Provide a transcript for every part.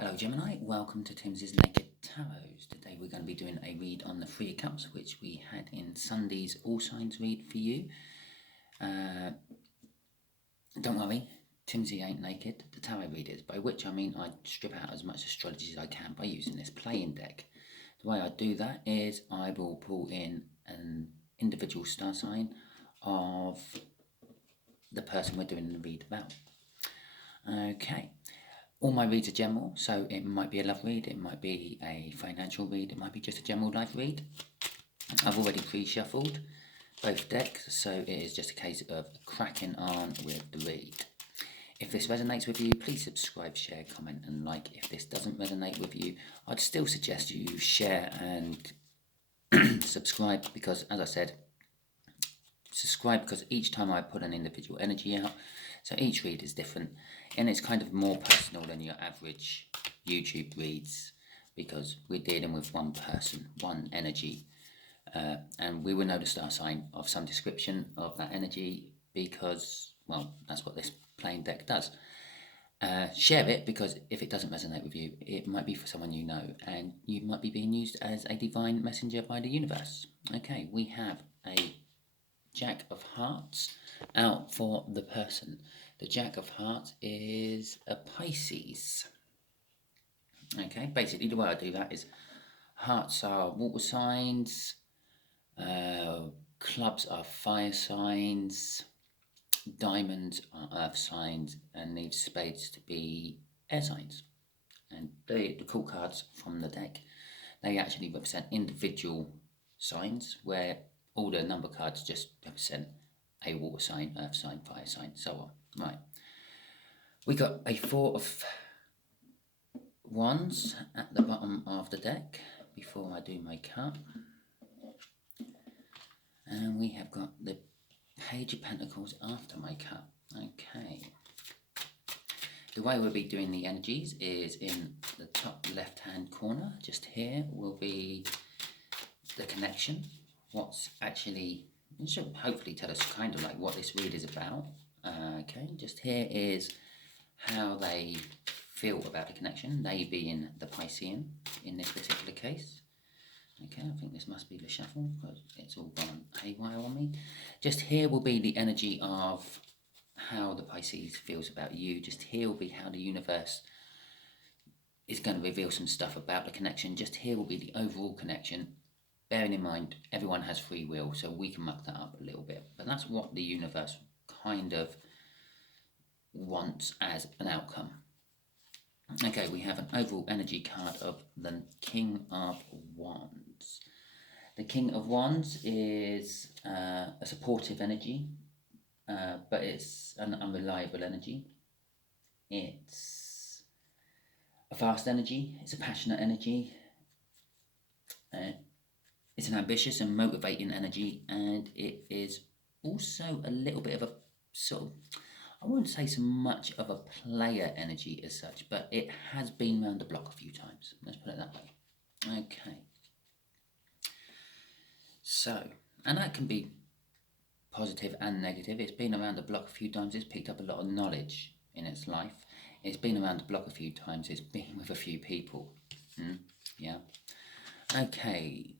Hello Gemini, welcome to Timsy Naked Tarot. Today we're going to be doing a read on the Three of Cups, which we had in Sunday's All Signs read for you. Don't worry, Timsy ain't naked, the tarot read is, by which I mean I strip out as much astrology as I can by using this playing deck. The way I do that is I will pull in an individual star sign of the person we're doing the read about. Okay. All my reads are general, so it might be a love read, it might be a financial read, it might be just a general life read. I've already pre-shuffled both decks, so it is just a case of cracking on with the read. If this resonates with you, please subscribe, share, comment and like. If this doesn't resonate with you, I'd still suggest you share and subscribe because, as I said, subscribe because each time I put an individual energy out, so each read is different and it's kind of more personal than your average YouTube reads because we're dealing with one person, one energy, and we will know the star sign of some description of that energy because, well, that's what this plain deck does. Share it because if it doesn't resonate with you, it might be for someone you know and you might be being used as a divine messenger by the universe. Okay, we have a Jack of Hearts out for the person. The Jack of Hearts is a Pisces. Okay, basically the way I do that is hearts are water signs, clubs are fire signs, diamonds are earth signs, and leave spades to be air signs. And the cool cards from the deck, they actually represent individual signs where all the number cards just represent a water sign, earth sign, fire sign, so on. Right. We got a Four of Wands at the bottom of the deck before I do my cut. And we have got the Page of Pentacles after my cut. Okay. The way we'll be doing the energies is in the top left-hand corner. Just here will be the connection. What's actually, it should hopefully tell us kind of like what this read is about. Okay, just here is how they feel about the connection, they being the Piscean in this particular case. Okay, I think this must be the shuffle because it's all gone haywire on me. Just here will be the energy of how the Pisces feels about you. Just here will be how the universe is going to reveal some stuff about the connection. Just here will be the overall connection. Bearing in mind, everyone has free will, so we can muck that up a little bit. But that's what the universe kind of wants as an outcome. Okay, we have an overall energy card of the King of Wands. The King of Wands is a supportive energy, but it's an unreliable energy. It's a fast energy, it's a passionate energy. It's an ambitious and motivating energy, and it is also a little bit of a sort of, I wouldn't say so much of a player energy as such, but it has been around the block a few times. Let's put it that way. Okay. So, and that can be positive and negative. It's been around the block a few times. It's picked up a lot of knowledge in its life. It's been around the block a few times. It's been with a few people. Yeah. Okay,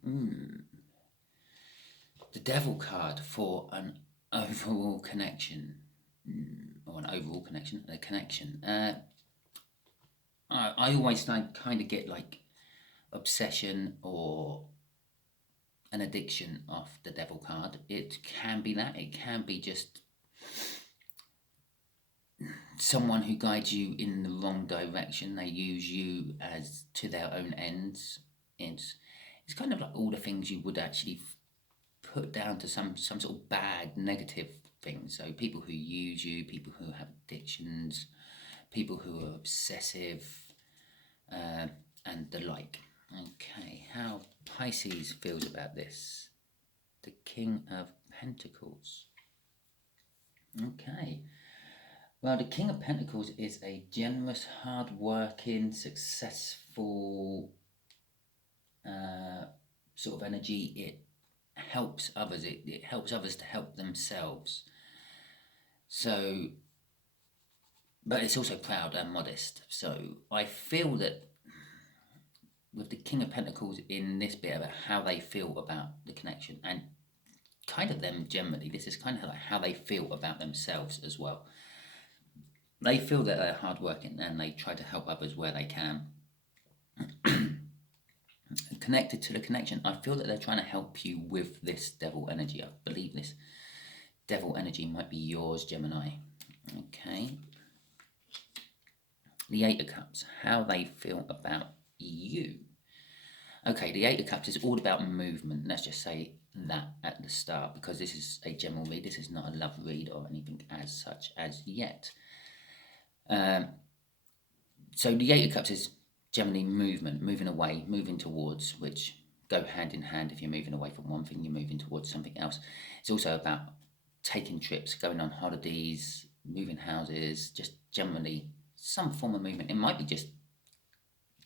the Devil card for an overall connection, or an overall connection, a connection. I always kind of get like obsession or an addiction off the Devil card. It can be that, it can be just someone who guides you in the wrong direction. They use you as to their own ends. It's kind of like all the things you would actually put down to some sort of bad, negative thing. So people who use you, people who have addictions, people who are obsessive, and the like. Okay, how Pisces feels about this. The King of Pentacles. Okay. Well, the King of Pentacles is a generous, hard-working, successful sort of energy. It helps others. It helps others to help themselves. So but it's also proud and modest. So I feel that with the King of Pentacles in this bit about how they feel about the connection, and kind of them generally, this is kind of like how they feel about themselves as well. They feel that they're hardworking and they try to help others where they can. Connected to the connection, I feel that they're trying to help you with this devil energy. I believe this devil energy might be yours, Gemini. Okay. The Eight of Cups, how they feel about you. Okay, the Eight of Cups is all about movement. Let's just say that at the start, because this is a general read. This is not a love read or anything as such as yet. So the Eight of Cups is generally movement, moving away, moving towards, which go hand in hand. If you're moving away from one thing, you're moving towards something else. It's also about taking trips, going on holidays, moving houses, just generally some form of movement. It might be just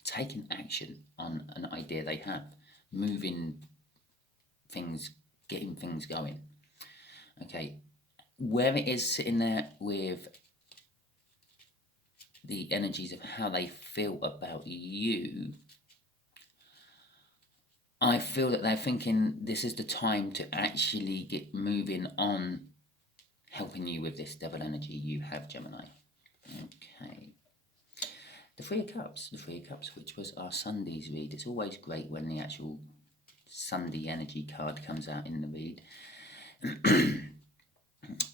taking action on an idea they have, moving things, getting things going. Okay, where it is sitting there with the energies of how they feel about you, I feel that they're thinking this is the time to actually get moving on helping you with this devil energy you have, Gemini. Okay. The Three of Cups, which was our Sunday's read. It's always great when the actual Sunday energy card comes out in the read.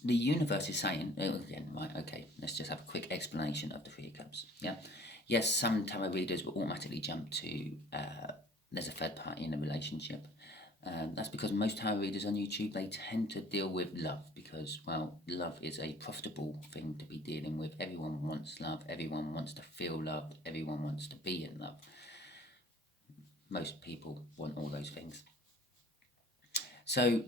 The universe is saying, again, right, okay, let's just have a quick explanation of the Three of Cups. Yeah. Yes, some tarot readers will automatically jump to there's a third party in a relationship. That's because most tarot readers on YouTube, they tend to deal with love because, well, love is a profitable thing to be dealing with. Everyone wants love. Everyone wants to feel loved. Everyone wants to be in love. Most people want all those things. So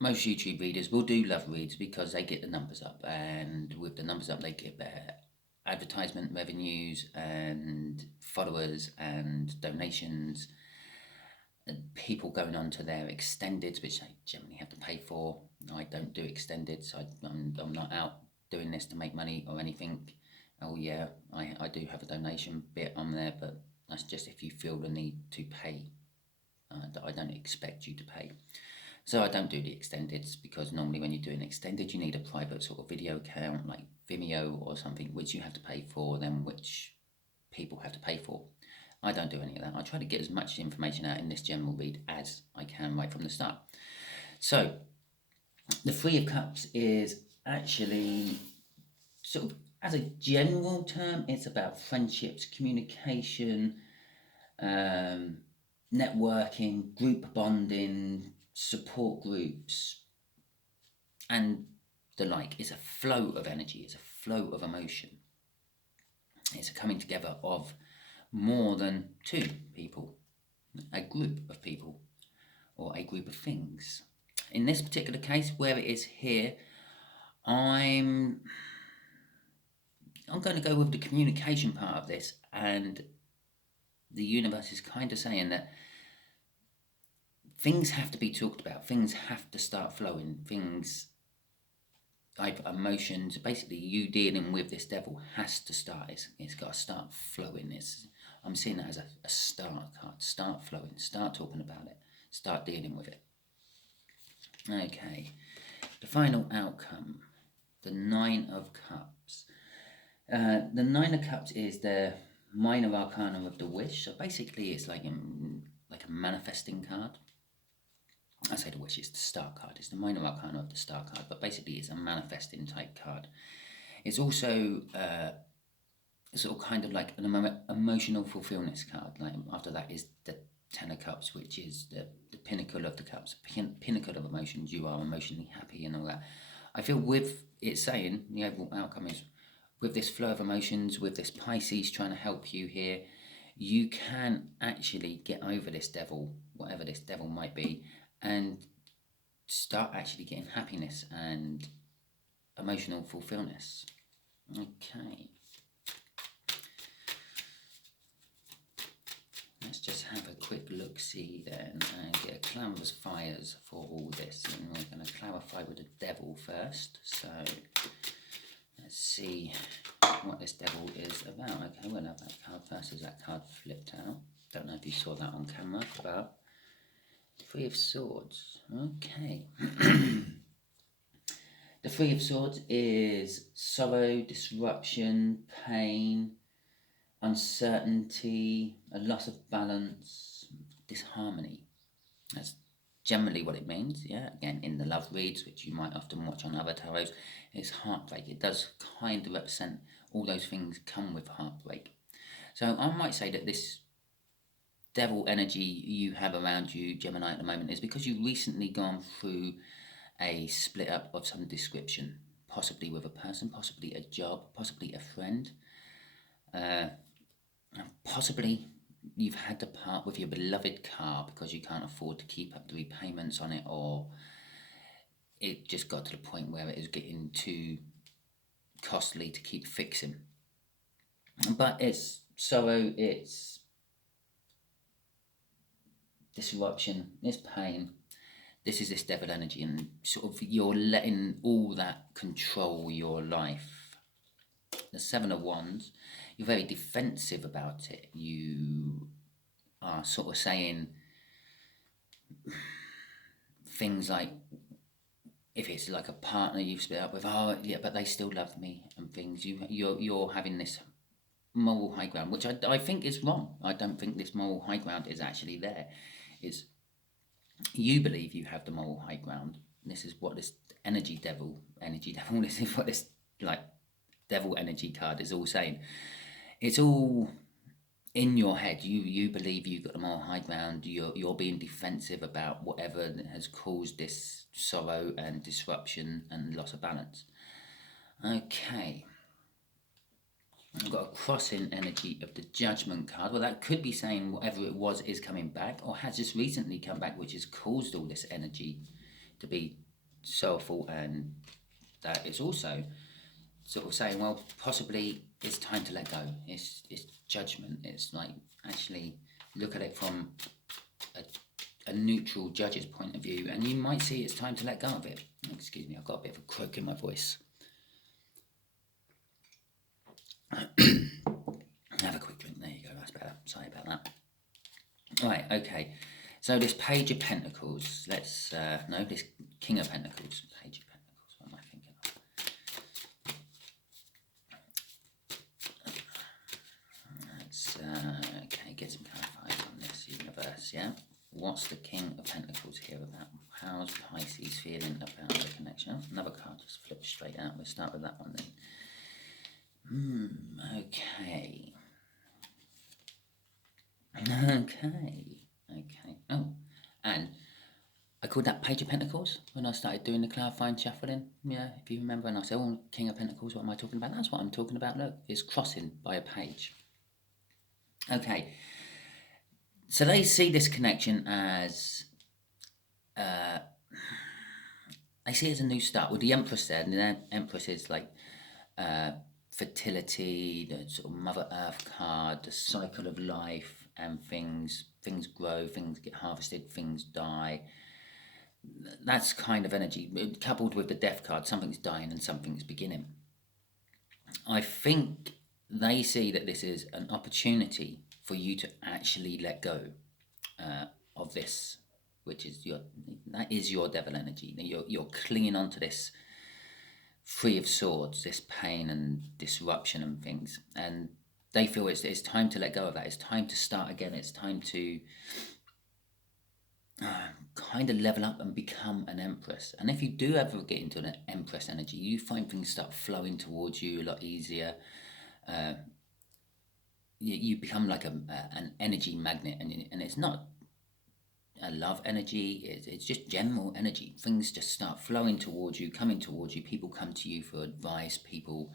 most YouTube readers will do love reads because they get the numbers up, and with the numbers up, they get their advertisement revenues and followers and donations. People going on to their extendeds, which they generally have to pay for. I don't do extendeds. I'm not out doing this to make money or anything. Oh yeah, I do have a donation bit on there, but that's just if you feel the need to pay. I don't expect you to pay. So I don't do the extendeds because normally when you're doing extended, you need a private sort of video account like Vimeo or something, which you have to pay for, then which people have to pay for. I don't do any of that. I try to get as much information out in this general read as I can right from the start. So, the Three of Cups is actually sort of, as a general term, it's about friendships, communication, networking, group bonding, support groups, and the like. It's a flow of energy. It's a flow of emotion. It's a coming together of more than two people, a group of people, or a group of things. In this particular case, where it is here, I'm going to go with the communication part of this, and the universe is kind of saying that things have to be talked about, things have to start flowing, things like emotions, basically you dealing with this devil has to start, it's got to start flowing. I'm seeing that as a start card. Start flowing, start talking about it, start dealing with it. Okay, the final outcome, the Nine of Cups. The Nine of Cups is the minor arcana of the wish. So basically it's like a manifesting card. I say the wish is the star card. It's the minor arcana of the star card, but basically it's a manifesting type card. It's also sort of kind of like an emotional fulfillment card. Like after that is the Ten of Cups, which is the pinnacle of the cups, pinnacle of emotions. You are emotionally happy and all that. I feel with it saying the overall outcome is with this flow of emotions, with this Pisces trying to help you here, you can actually get over this devil, whatever this devil might be, and start actually getting happiness and emotional fulfillment. Okay. Let's just have a quick look-see then and get a clarifiers for all this. And we're going to clarify with the devil first. So let's see. what this devil is about. Okay, we'll have that card first as that card flipped out. Don't know if you saw that on camera, but Three of Swords. Okay. The Three of Swords is sorrow, disruption, pain, uncertainty, a loss of balance, disharmony. That's generally what it means. Yeah, again, in the love reads, which you might often watch on other tarots, it's heartbreak. It does kind of represent all those things come with heartbreak. So I might say that this devil energy you have around you, Gemini, at the moment is because you've recently gone through a split up of some description, possibly with a person, possibly a job, possibly a friend, possibly you've had to part with your beloved car because you can't afford to keep up the repayments on it, or it just got to the point where it is getting too costly to keep fixing. But it's sorrow, it's disruption, it's pain. This is this devil energy, and sort of you're letting all that control your life. The Seven of Wands, you're very defensive about it. You are sort of saying things like, if it's like a partner you've split up with, oh yeah, but they still love me, and things. You're having this moral high ground, which I think is wrong. I don't think this moral high ground is actually there. It's you believe you have the moral high ground. This is what this energy devil, this is what this like devil energy card is all saying. It's all in your head. You believe you've got the moral high ground. You're being defensive about whatever has caused this sorrow and disruption and loss of balance. Okay. I've got a crossing energy of the Judgment card. Well, that could be saying whatever it was is coming back, or has just recently come back, which has caused all this energy to be sorrowful, and that it's also sort of saying, well, possibly it's time to let go. It's judgment. It's like actually look at it from a neutral judge's point of view, and you might see it's time to let go of it. Excuse me, I've got a bit of a croak in my voice. Have a quick drink. There you go. That's better. Sorry about that. Right. Okay. So this Page of Pentacles. Let's no, this King of Pentacles. Page of Pentacles. What am I thinking of? Let's okay. Get some clarifiers on this universe. Yeah. What's the King of Pentacles here about? How's Pisces feeling about the connection? Oh, another card just flipped straight out. We'll start with that one then. Okay. Oh, and I called that Page of Pentacles when I started doing the clarifying shuffling. Yeah, if you remember, and I said, oh, King of Pentacles, what am I talking about? That's what I'm talking about. Look, it's crossing by a page. Okay. So they see this connection as, they see it as a new start. With the Empress there, and the Empress is like, fertility, the sort of Mother Earth card, the cycle of life, and things grow, things get harvested, things die. That's kind of energy, coupled with the Death card. Something's dying and something's beginning. I think they see that this is an opportunity for you to actually let go of this, which is your devil energy. You're clinging onto this Three of Swords, this pain and disruption and things, and they feel it's time to let go of that. It's time to start again. It's time to kind of level up and become an Empress. And if you do ever get into an Empress energy, you find things start flowing towards you a lot easier. You become like an energy magnet, and it's not a love energy, it's just general energy. Things just start flowing towards you, coming towards you. People come to you for advice. People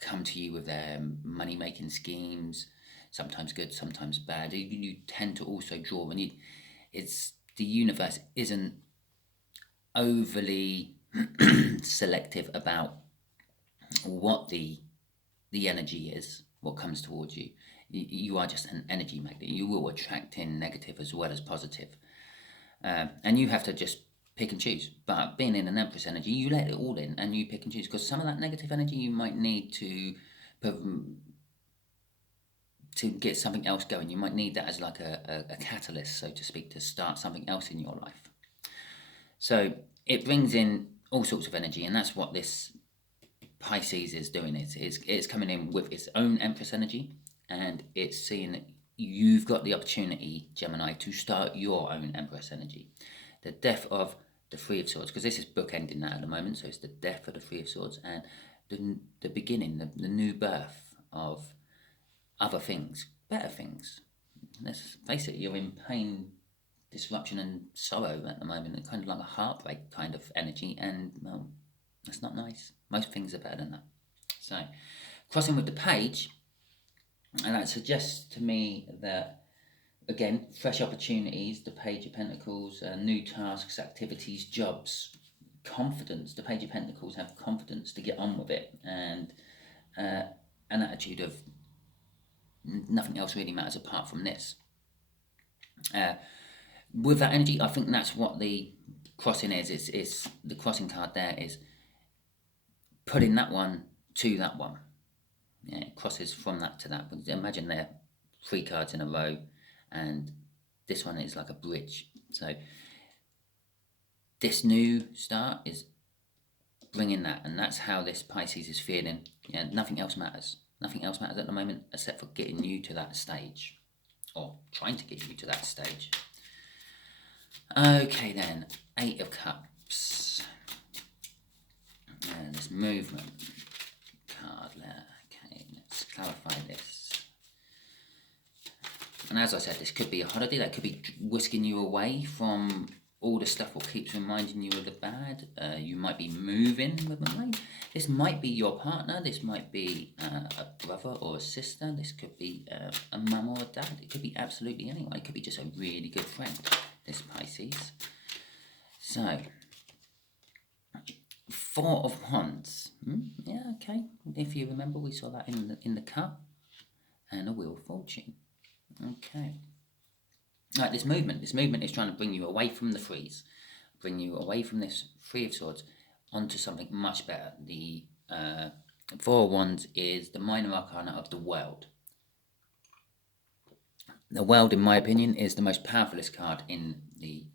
come to you with their money-making schemes, sometimes good, sometimes bad. You tend to also draw, and the universe isn't overly selective about what the energy is, what comes towards you. You are just an energy magnet. You will attract in negative as well as positive. And you have to just pick and choose. But being in an Empress energy, you let it all in and you pick and choose. Because some of that negative energy you might need to to get something else going. You might need that as like a catalyst, so to speak, to start something else in your life. So it brings in all sorts of energy, and that's what this Pisces is doing. It's coming in with its own Empress energy, and it's seeing that you've got the opportunity, Gemini, to start your own Empress energy. The death of the Three of Swords, because this is bookending that at the moment, so it's the death of the Three of Swords, and the beginning, the new birth of other things, better things. Let's face it, you're in pain, disruption and sorrow at the moment, and kind of like a heartbreak kind of energy, and well, that's not nice. Most things are better than that. So, crossing with the Page, and that suggests to me that, again, fresh opportunities, the Page of Pentacles, new tasks, activities, jobs, confidence. The Page of Pentacles have confidence to get on with it, and an attitude of nothing else really matters apart from this. With that energy, I think that's what the crossing is. It's the crossing card there is putting that one to that one. Yeah, it crosses from that to that. But imagine there are 3 cards in a row, and this one is like a bridge. So this new start is bringing that, and that's how this Pisces is feeling. Yeah, nothing else matters. Nothing else matters at the moment except for getting you to that stage, or trying to get you to that stage. Okay then, 8 of Cups. And this movement card there. Okay, let's clarify this. And as I said, this could be a holiday. That could be whisking you away from all the stuff that keeps reminding you of the bad. You might be moving with a mind. This might be your partner. This might be a brother or a sister. This could be a mum or a dad. It could be absolutely anyone. It could be just a really good friend, this Pisces. So, 4 of Wands. Yeah, okay. If you remember, we saw that in the cup. And a Wheel of Fortune. Okay. Right, this movement is trying to bring you away from the threes, bring you away from this Three of Swords onto something much better. The 4 of Wands is the minor arcana of the World. The World, in my opinion, is the most powerfulest card in the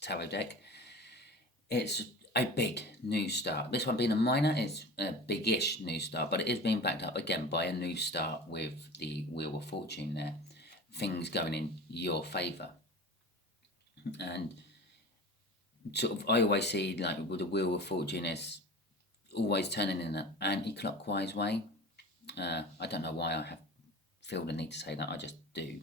tarot deck. It's a big new start. This one being a minor, it's a big-ish new start, but it is being backed up again by a new start with the Wheel of Fortune there. Things going in your favour. And sort of, I always see, like, with the Wheel of Fortune is always turning in an anti-clockwise way. I don't know why I feel the need to say that, I just do.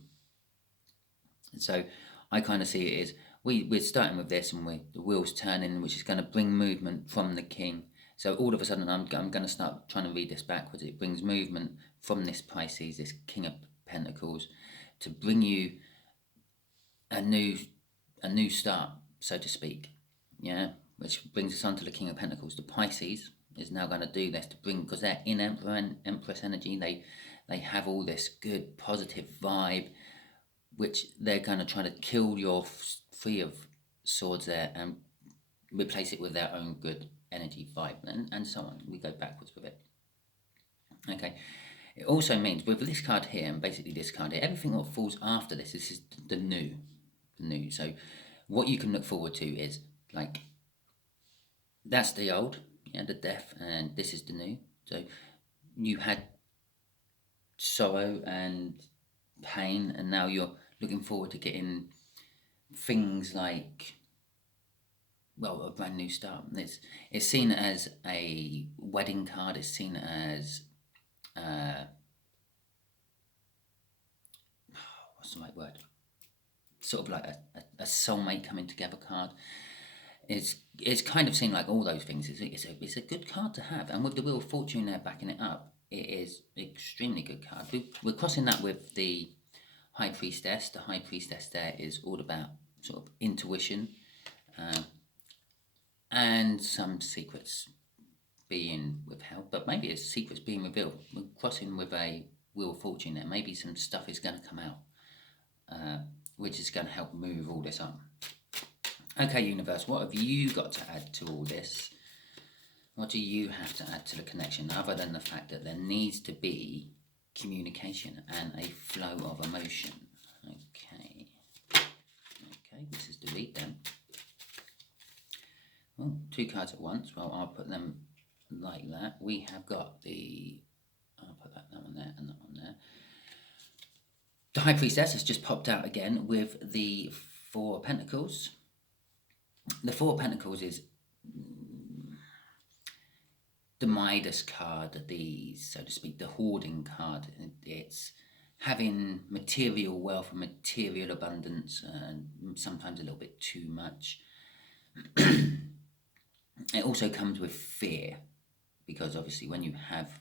So I kind of see it as we're starting with this, and the wheel's turning, which is going to bring movement from the King. So all of a sudden, I'm going to start trying to read this backwards. It brings movement from this Pisces, this King of Pentacles, to bring you a new start, so to speak. Yeah, which brings us on to the King of Pentacles. The Pisces is now going to do this to bring, because they're in Emperor and Empress energy. They have all this good positive vibe, which they're going to try to kill your Three of Swords there and replace it with their own good energy vibe, and so on. We go backwards with it. Okay. It also means with this card here, and basically this card here, everything that falls after this is the new. So what you can look forward to is, like, that's the old, yeah, the death, and this is the new. So you had sorrow and pain, and now you're looking forward to getting things like, well, a brand new start. It's seen as a wedding card. It's seen as what's the right word? Sort of like a soulmate coming together card. It's kind of seen like all those things. It's a good card to have, and with the Wheel of Fortune there backing it up, it is extremely good card. We're crossing that with the High Priestess. The High Priestess there is all about sort of intuition, and some secrets being withheld, but maybe it's secrets being revealed. We're crossing with a Wheel of Fortune there. Maybe some stuff is going to come out, which is going to help move all this on. Okay, universe, what have you got to add to all this? What do you have to add to the connection other than the fact that there needs to be communication and a flow of emotion? Okay. Okay, this is the read then. Well, 2 cards at once. Well, I'll put them like that. We have got the... I'll put that one there and that one there. The High Priestess has just popped out again with the 4 of Pentacles. The 4 of Pentacles is the Midas card, the, so to speak, the hoarding card. It's having material wealth and material abundance, and sometimes a little bit too much. It also comes with fear, because obviously when you have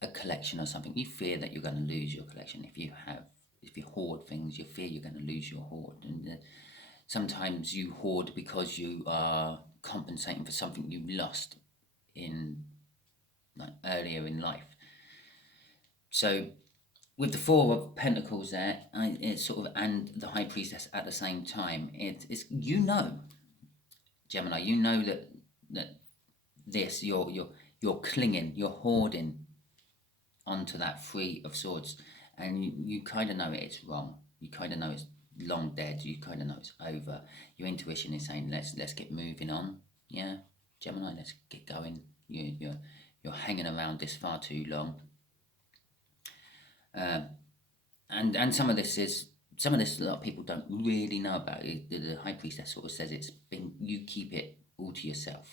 a collection or something, you fear that you're going to lose your collection. If you hoard things, you fear you're going to lose your hoard. And sometimes you hoard because you are compensating for something you lost in earlier in life. So with the 4 of Pentacles there, it's sort of, and the High Priestess at the same time, it's Gemini, you know that this you're clinging, you're hoarding onto that 3 of Swords, and you kind of know it's wrong. You kind of know it's long dead. You kind of know it's over. Your intuition is saying let's get moving on. Yeah, Gemini, let's get going. You're hanging around this far too long. And some of this a lot of people don't really know about it. The High Priestess sort of says you keep it all to yourself.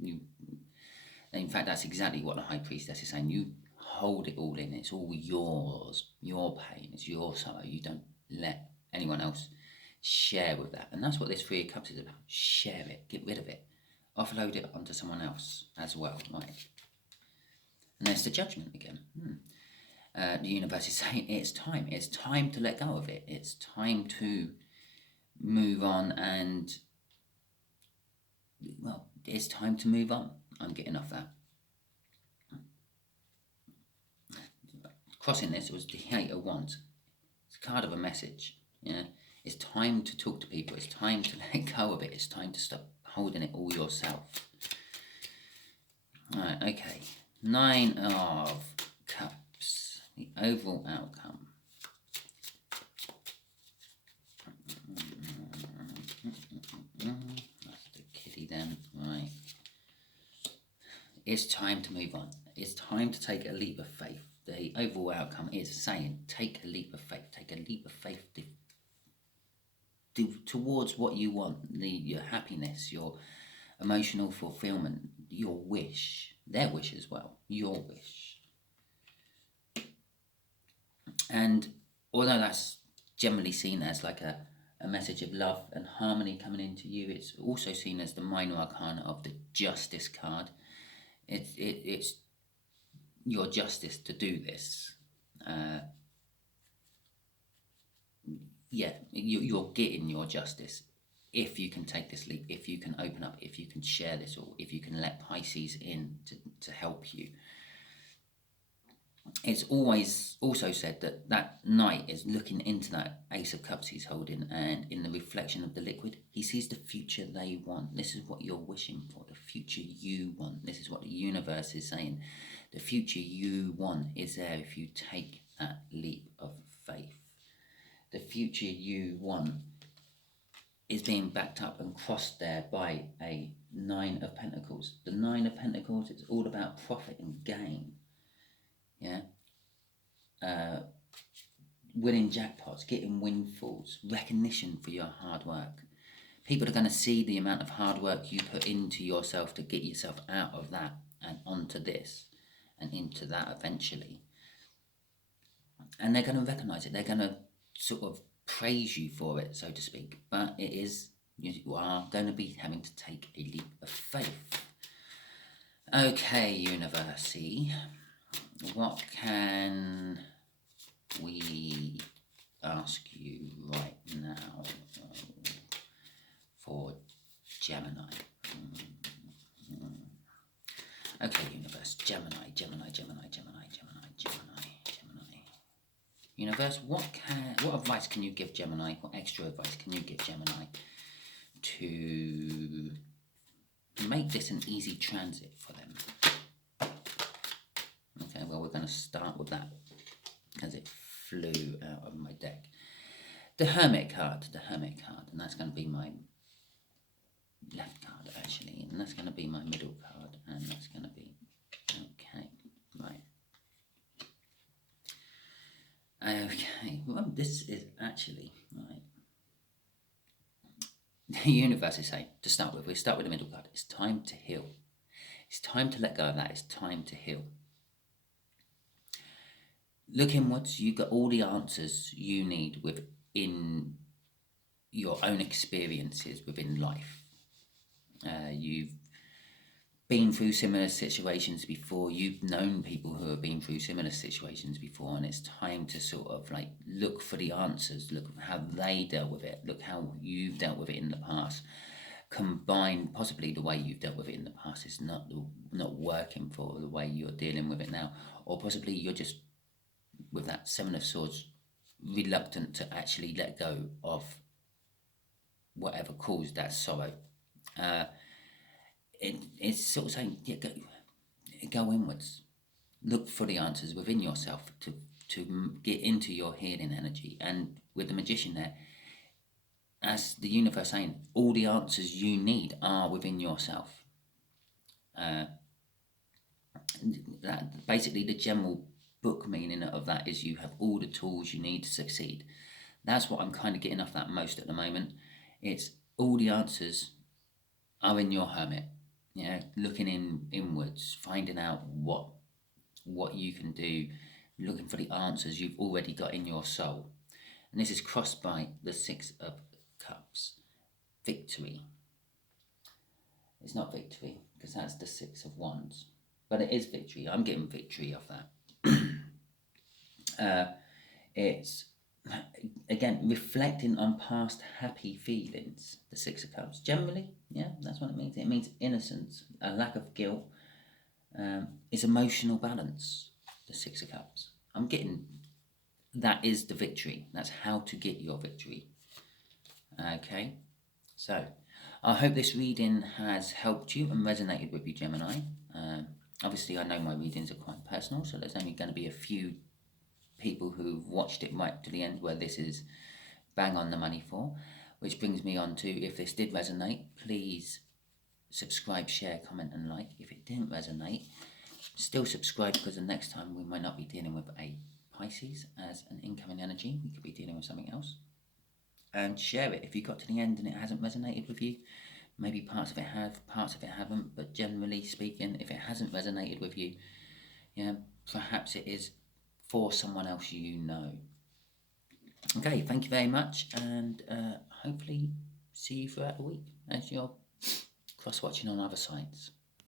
In fact, that's exactly what the High Priestess is saying. You hold it all in. It's all yours. Your pain. It's your sorrow. You don't let anyone else share with that. And that's what this 3 of Cups is about. Share it. Get rid of it. Offload it onto someone else as well. Right. And there's the Judgment again. The universe is saying it's time. It's time to let go of it. It's time to move on, and, well, it's time to move on. I'm getting off that. Crossing this was the 8 of Wands. It's a card of a message. Yeah, it's time to talk to people. It's time to let go of it. It's time to stop holding it all yourself. Right, okay. 9 of Cups. The overall outcome. That's the kitty then. Right. It's time to move on. It's time to take a leap of faith. The overall outcome is saying take a leap of faith. Take a leap of faith towards what you want. Your happiness, your emotional fulfillment, your wish. Their wish as well. Your wish. And although that's generally seen as like a message of love and harmony coming into you, it's also seen as the minor arcana of the Justice card. It's your justice to do this. You're getting your justice if you can take this leap, if you can open up, if you can share this, or if you can let Pisces in to help you. It's always also said that Knight is looking into that Ace of Cups he's holding, and in the reflection of the liquid, he sees the future they want. This is what you're wishing for, the future you want. This is what the universe is saying. The future you want is there if you take that leap of faith. The future you want is being backed up and crossed there by a 9 of Pentacles. The 9 of Pentacles, it's all about profit and gain. Yeah, winning jackpots, getting windfalls, recognition for your hard work. People are going to see the amount of hard work you put into yourself to get yourself out of that and onto this and into that eventually. And they're going to recognize it. They're going to sort of praise you for it, so to speak. But it is, you are going to be having to take a leap of faith. Okay, Universe. What can we ask you right now for Gemini? Okay, Universe. Gemini. Universe, what advice can you give Gemini? What extra advice can you give Gemini to make this an easy transit for them. Okay, well, we're going to start with that as it flew out of my deck. The Hermit card, and that's going to be my left card, actually, and that's going to be my middle card, and that's going to be, okay, right. Okay, well, this is actually, right, the universe is saying, to start with, we start with the middle card, it's time to heal. It's time to let go of that, it's time to heal. Look inwards, you've got all the answers you need within your own experiences within life. You've been through similar situations before, you've known people who have been through similar situations before, and it's time to sort of like look for the answers, look at how they dealt with it, look how you've dealt with it in the past. Combine possibly the way you've dealt with it in the past is not working for the way you're dealing with it now, or possibly you're just, with that Seven of Swords, reluctant to actually let go of whatever caused that sorrow. It's sort of saying, yeah, go inwards, look for the answers within yourself to get into your healing energy. And with the Magician there, as the universe saying, all the answers you need are within yourself. That basically the general book meaning of that is you have all the tools you need to succeed. That's what I'm kind of getting off that most at the moment. It's all the answers are in your Hermit. Looking inwards, finding out what you can do, looking for the answers you've already got in your soul. And this is crossed by the Six of Cups. Victory. It's not victory, because that's the Six of Wands. But it is victory. I'm getting victory off that. It's, again, reflecting on past happy feelings, the Six of Cups. Generally, yeah, that's what it means. It means innocence, a lack of guilt. It's emotional balance, the Six of Cups. I'm getting, that is the victory. That's how to get your victory. Okay, so I hope this reading has helped you and resonated with you, Gemini. Obviously, I know my readings are quite personal, so there's only going to be a few people who've watched it right to the end where this is bang on the money for, which brings me on to, if this did resonate, please subscribe, share, comment and like. If it didn't resonate, still subscribe, because the next time we might not be dealing with a Pisces as an incoming energy. We could be dealing with something else. And share it. If you got to the end and it hasn't resonated with you, maybe parts of it have, parts of it haven't, but generally speaking, if it hasn't resonated with you, perhaps it is for someone else you know. Okay, thank you very much, and hopefully see you throughout the week as you're cross-watching on other sites.